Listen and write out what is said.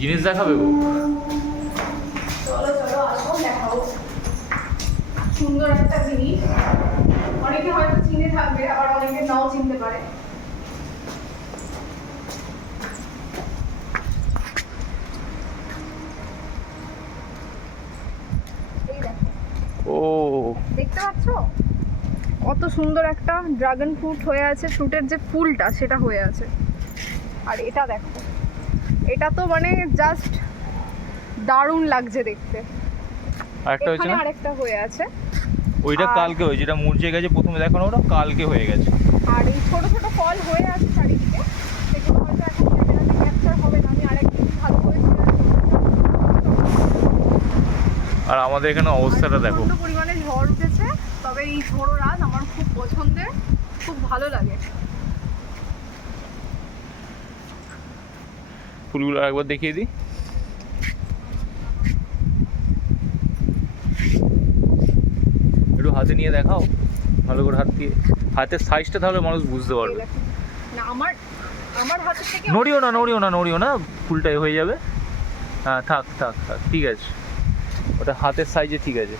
জিনিস দেখাবে গো? চলো চলো আসো দেখাও। সুন্দর একটা জিনিস, অনেকে হয়তো চিনে থাকবে, আবার অনেকে নাও চিনতে পারে। এই দেখো, ও দেখতে পাচ্ছ কত সুন্দর একটা ড্রাগন ফ্রুট হয়ে আছে, ফ্রুটের যে ফুলটা সেটা হয়ে আছে। আর এটা দেখো, এটা তো মানে জাস্ট দারুণ লাগছে দেখতে। আরেকটা হয়েছে এখানে না? আরেকটা হয়ে আছে। ওইটা আর- কালকে হয়েছে, যেটা মুরঝে গেছে প্রথমে দেখানো, ওটা কালকে হয়ে গেছে। আর এই ছোট ছোট ফল হয়ে আছে চারিদিকে, সেগুলো হয়তো এখন ক্যামেরাতে ক্যাপচার হবে না, আমি আরেকদিন ভালো করে share করবো। আর আমাদের এখানে অবস্থাটা আর দেখো। প্রচণ্ড পরিমাণে ঝড় উঠেছে, তবে এই ঝোড়ো রাত আমার খুব পছন্দের, খুব ভালো লাগে। ফুলগুলো একবার দেখিয়ে দিই। একটু হাতে নিয়ে দেখাও ভালো করে, হাত দিয়ে, হাতের সাইজটা তাহলে মানুষ বুঝতে এই পারবে। দেখো। না আমার আমার হাতের থেকে নড়িও না, নড়িও না, নড়িও না, ফুলটাই হয়ে যাবে। হ্যাঁ থাক থাক থাক, ঠিক আছে, ওটা হাতের সাইজে ঠিক আছে।